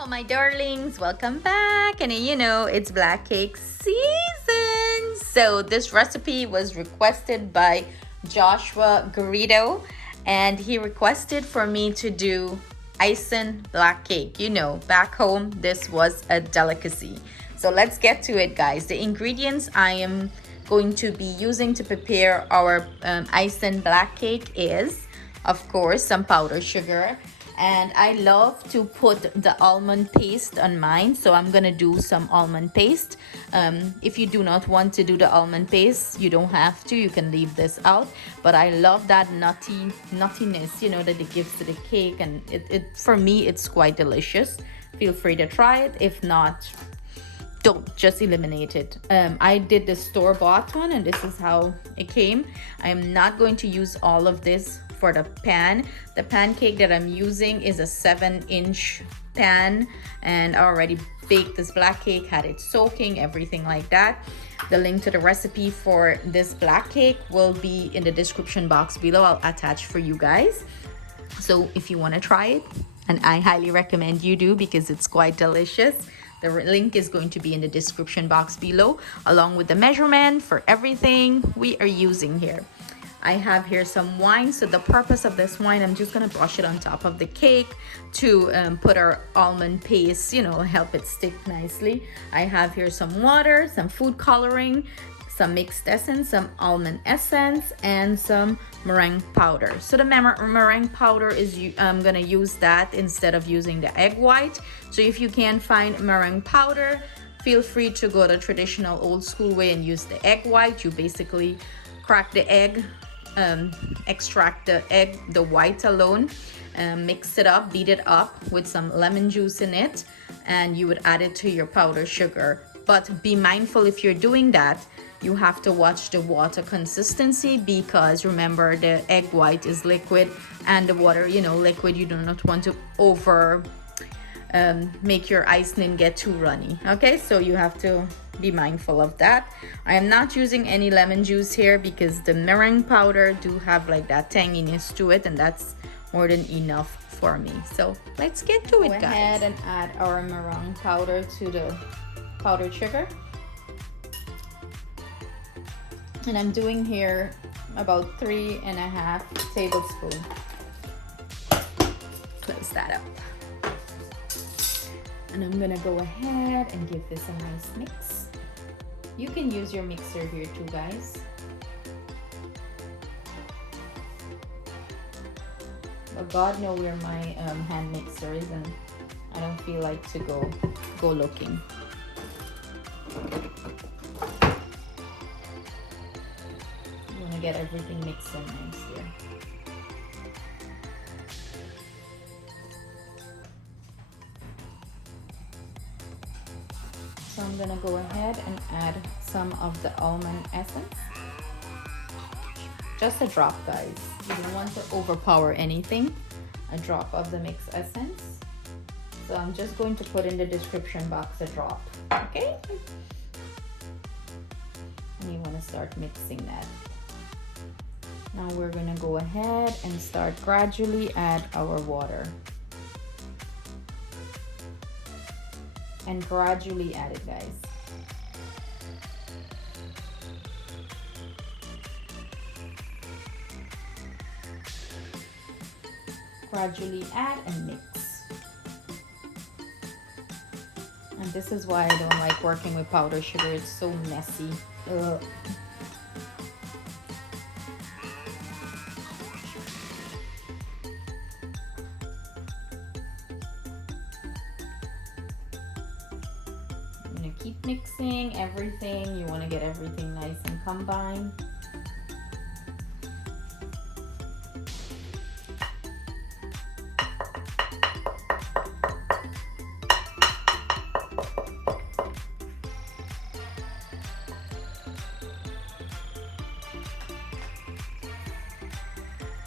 Hello my darlings, welcome back. And you know it's black cake season, so this recipe was requested by Joshua Garrido, and he requested for me to do icing black cake. You know, back home this was a delicacy. So let's get to it, guys. The ingredients I am going to be using to prepare our icing black cake is, of course, some powdered sugar. And I love to put the almond paste on mine, so I'm gonna do some almond paste. If you do not want to do the almond paste, you don't have to, you can leave this out. But I love that nuttiness, you know, that it gives to the cake, and it for me it's quite delicious. Feel free to try it. If not, don't, just eliminate it. I did the store-bought one, and this is how it came. I am not going to use all of this for the pan. The pancake that I'm using is a 7-inch pan, and I already baked this black cake, had it soaking, everything like that. The link to the recipe for this black cake will be in the description box below. I'll attach for you guys. So if you want to try it, and I highly recommend you do because it's quite delicious, the link is going to be in the description box below, along with the measurement for everything we are using here. I have here some wine. So the purpose of this wine, I'm just gonna brush it on top of the cake to put our almond paste, you know, help it stick nicely. I have here some water, some food coloring, some mixed essence, some almond essence, and some meringue powder. So the meringue powder is, I'm gonna use that instead of using the egg white. So if you can find meringue powder, feel free to go the traditional old school way and use the egg white. You basically crack the egg, extract the egg, the white alone, mix it up, beat it up with some lemon juice in it, and you would add it to your powdered sugar. But be mindful, if you're doing that, you have to watch the water consistency, because remember, the egg white is liquid and the water, you know, liquid. You do not want to over make your icing get too runny. Okay, so you have to be mindful of that. I am not using any lemon juice here because the meringue powder do have like that tanginess to it, and that's more than enough for me. So let's get to it, guys. Go ahead and add our meringue powder to the powdered sugar. And I'm doing here about 3.5 tablespoons. Close that up. And I'm gonna go ahead and give this a nice mix. You can use your mixer here too, guys. But God knows where my hand mixer is, and I don't feel like to go looking. You wanna get everything mixed in nice here. So I'm gonna go ahead and add some of the almond essence. Just a drop, guys. You don't want to overpower anything. A drop of the mixed essence. So I'm just going to put in the description box a drop, okay? And you want to start mixing that. Now we're gonna go ahead and start gradually add our water. And gradually add it, guys. Gradually add and mix. And this is why I don't like working with powdered sugar. It's so messy. Ugh. Keep mixing everything. You want to get everything nice and combined.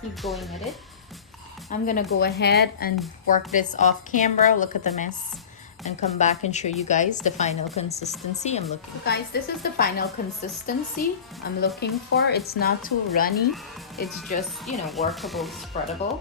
Keep going with it. I'm gonna go ahead and work this off camera. Look at the mess. And come back and show you guys the final consistency I'm looking for. Guys, this is the final consistency I'm looking for. It's not too runny. It's just, you know, workable, spreadable.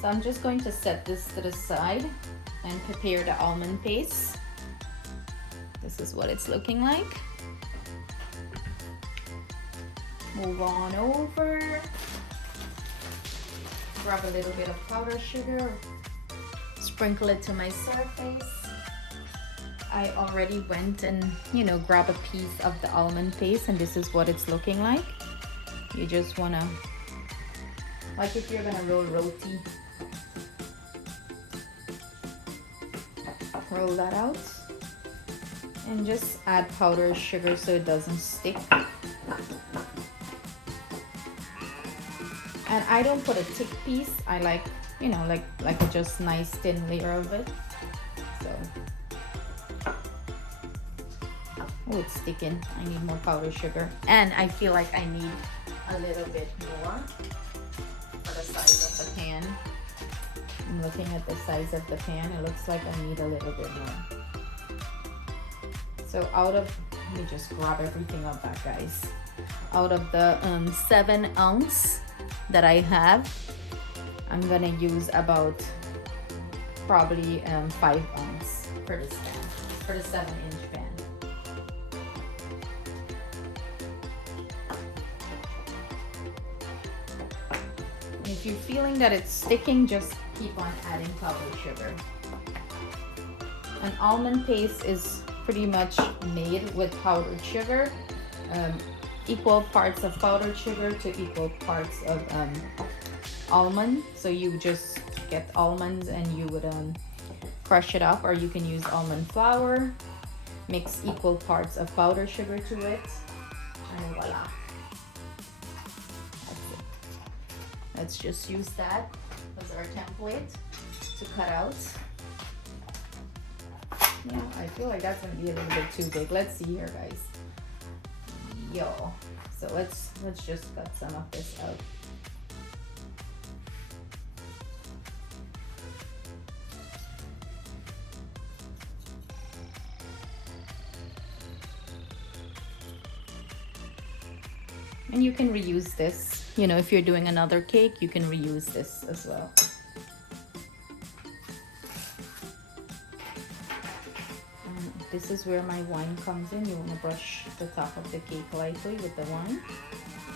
So I'm just going to set this to the side and prepare the almond paste. This is what it's looking like. Move on over. Grab a little bit of powdered sugar. Sprinkle it to my surface. I already went and, you know, grab a piece of the almond paste, and this is what it's looking like. You just wanna, like if you're gonna roll roti, roll that out and just add powdered sugar so it doesn't stick. And I don't put a thick piece. I like, you know, like a just nice thin layer of it. So, oh, it's sticking. I need more powdered sugar, and I feel like I need a little bit more for the size of the pan. I'm looking at the size of the pan. It looks like I need a little bit more. So out of, let me just grab everything up back, guys. Out of the 7 ounce that I have, I'm gonna use about probably 5 ounce for this pan, for the 7-inch pan. If you're feeling that it's sticking, just keep on adding powdered sugar. An almond paste is pretty much made with powdered sugar. Equal parts of powdered sugar to equal parts of almond. So you just get almonds and you would crush it up, or you can use almond flour, mix equal parts of powdered sugar to it, and voila. That's it. Let's just use that as our template to cut out. Yeah, I feel like that's gonna be a little bit too big. Let's see here, guys. Yo, so let's just cut some of this out. And you can reuse this, you know, if you're doing another cake, you can reuse this as well. This is where my wine comes in. You want to brush the top of the cake lightly with the wine.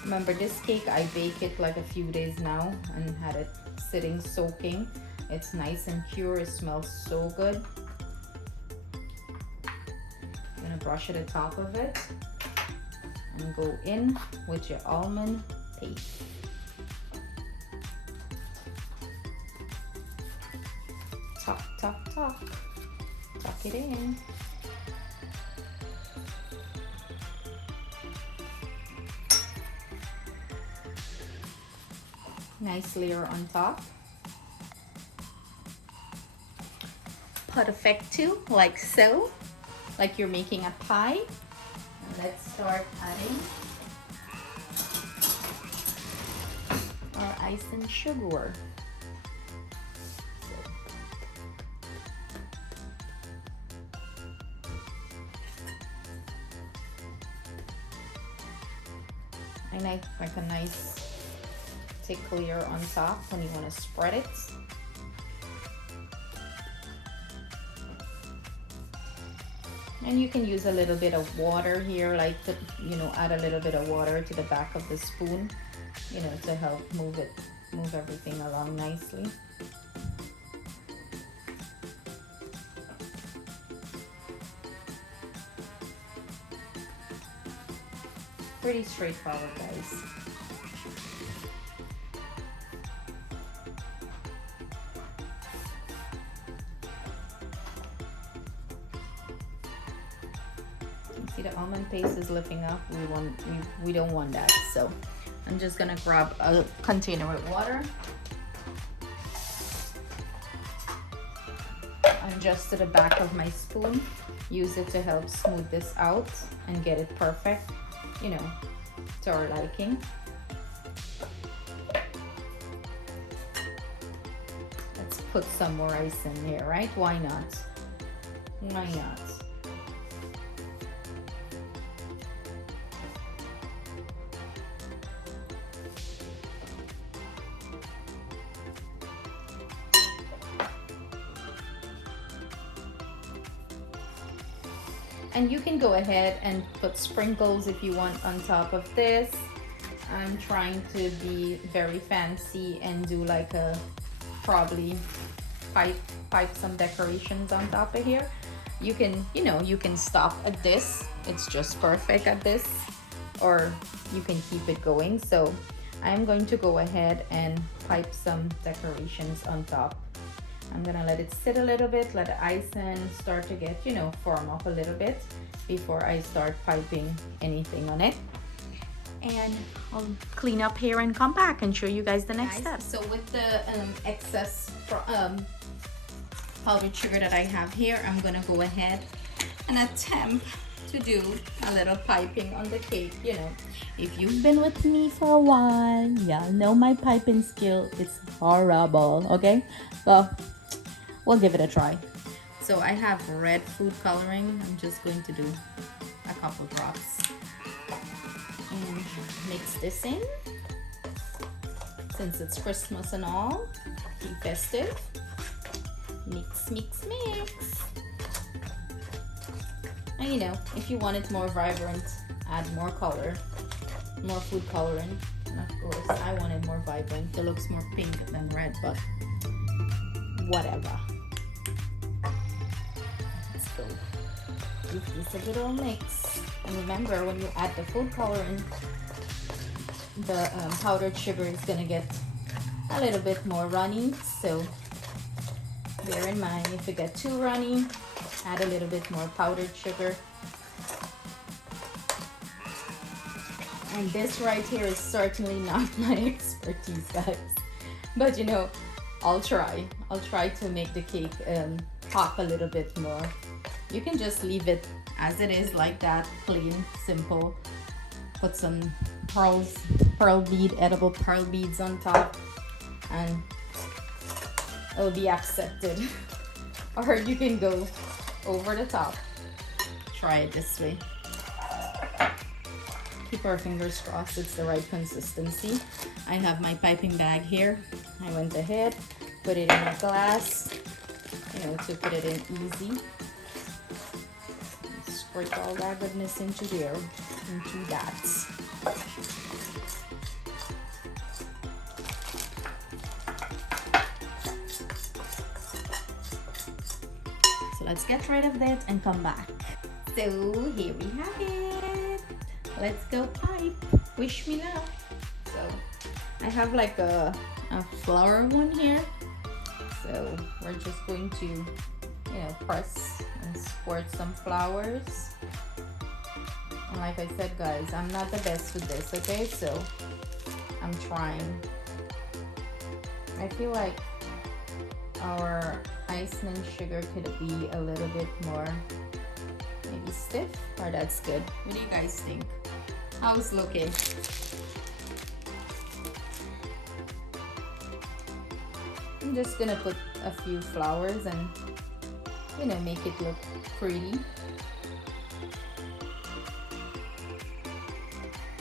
Remember, this cake, I bake it like a few days now and had it sitting soaking. It's nice and pure. It smells so good. You're going to brush at the top of it and go in with your almond paste. Tuck, tuck, tuck. Tuck it in. Nice layer on top. Perfecto, like so, like you're making a pie. And let's start adding our icing sugar. I like a nice thick layer on top when you want to spread it. And you can use a little bit of water here, like to, you know, add a little bit of water to the back of the spoon, you know, to help move everything along nicely. Pretty straightforward, guys. See, the almond paste is lifting up. We don't want that. So I'm just gonna grab a container with water and just to the back of my spoon, use it to help smooth this out and get it perfect, you know, to our liking. Let's put some more ice in here, right? Why not? Why not? And you can go ahead and put sprinkles if you want on top of this. I'm trying to be very fancy and do like a probably pipe some decorations on top of here. You can, you know, you can stop at this. It's just perfect at this, or you can keep it going. So I'm going to go ahead and pipe some decorations on top. I'm gonna let it sit a little bit, let the icing start to get, you know, form up a little bit before I start piping anything on it. And I'll clean up here and come back and show you guys the next step. So with the excess powdered sugar that I have here, I'm gonna go ahead and attempt to do a little piping on the cake. You know, if you've been with me for a while, y'all know my piping skill is horrible, okay? Well, we'll give it a try. So I have red food coloring. I'm just going to do a couple drops and mix this in. Since it's Christmas and all, be festive. Mix, mix, mix. And you know, if you want it more vibrant, add more color, more food coloring. And of course, I want it more vibrant. It looks more pink than red, but whatever. Let's go. Give this a little mix. And remember, when you add the food coloring, the powdered sugar is gonna get a little bit more runny. So bear in mind, if you get too runny, add a little bit more powdered sugar. And this right here is certainly not my expertise, guys. But you know, I'll try to make the cake pop a little bit more. You can just leave it as it is, like that, plain, simple. Put some edible pearl beads on top, and it'll be accepted. Or you can go over the top. Try it this way. Keep our fingers crossed it's the right consistency. I have my piping bag here. I went ahead, put it in a glass, you know, to put it in easy. Squirt all that goodness into there, into that. So let's get rid of that and come back. So here we have it. Let's go pipe. Wish me luck. So I have like a flower one here. So we're just going to, you know, press and squirt some flowers. And like I said, guys, I'm not the best with this, okay? So I'm trying. I feel like our icing and sugar could be a little bit more maybe stiff, or that's good. What do you guys think? How's looking? I'm just gonna put a few flowers and, you know, make it look pretty.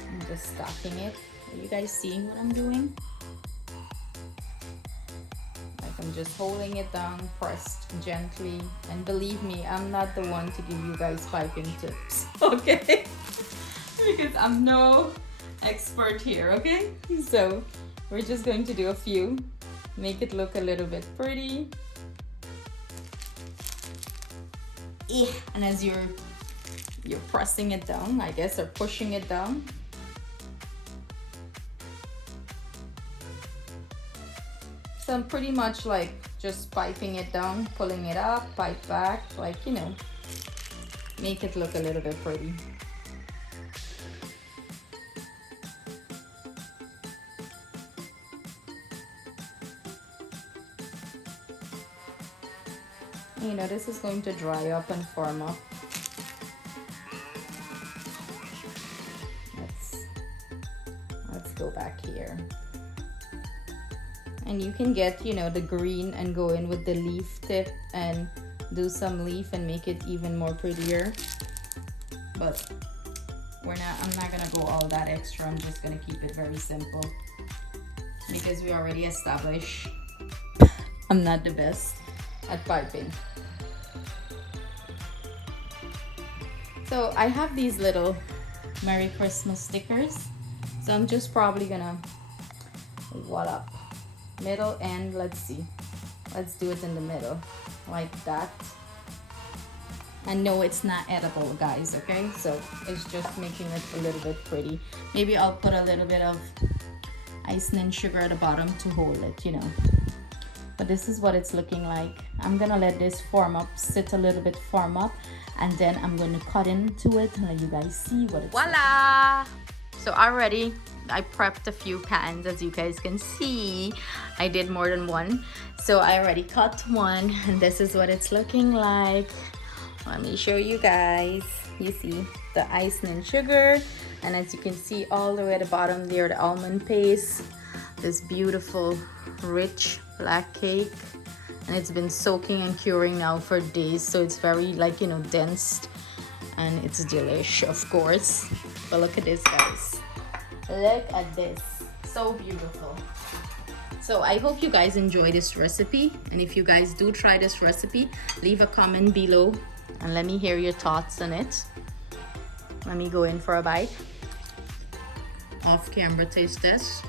I'm just stocking it. Are you guys seeing what I'm doing? Like, I'm just holding it down, pressed gently. And believe me, I'm not the one to give you guys piping tips, okay? Because I'm no expert here, okay? So we're just going to do a few. Make it look a little bit pretty. And as you're pressing it down, I guess, or pushing it down, so I'm pretty much like just piping it down, pulling it up, pipe back, like, you know, make it look a little bit pretty. You know, this is going to dry up and form up. Let's go back here. And you can get, you know, the green and go in with the leaf tip and do some leaf and make it even more prettier. But I'm not gonna go all that extra. I'm just gonna keep it very simple, because we already established I'm not the best at piping. So I have these little Merry Christmas stickers. So I'm just probably gonna, voila, middle and let's see. Let's do it in the middle, like that. And no, it's not edible, guys, okay? So it's just making it a little bit pretty. Maybe I'll put a little bit of icing and sugar at the bottom to hold it, you know. But this is what it's looking like. I'm gonna let this form up, sit a little bit, form up, and then I'm gonna cut into it and let you guys see what it's voila! Like. So already I prepped a few pans, as you guys can see. I did more than one. So I already cut one, and this is what it's looking like. Let me show you guys. You see the icing and sugar, and as you can see all the way at the bottom there, the almond paste. This beautiful rich black cake, and it's been soaking and curing now for days, so it's very, like, you know, dense, and it's delish, of course. But look at this, guys. Look at this, so beautiful. So I hope you guys enjoy this recipe, and if you guys do try this recipe, leave a comment below and let me hear your thoughts on it. Let me go in for a bite. Off camera taste test.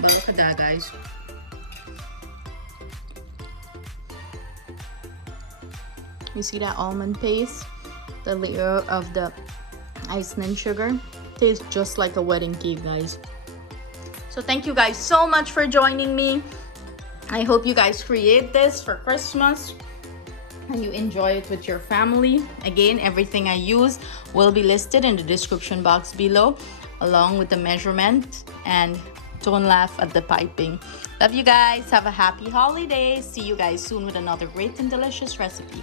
But look at that, guys. You see that almond paste? The layer of the icing and sugar. Tastes just like a wedding cake, guys. So thank you guys so much for joining me. I hope you guys create this for Christmas and you enjoy it with your family. Again, everything I use will be listed in the description box below, along with the measurement. And don't laugh at the piping. Love you guys. Have a happy holiday. See you guys soon with another great and delicious recipe.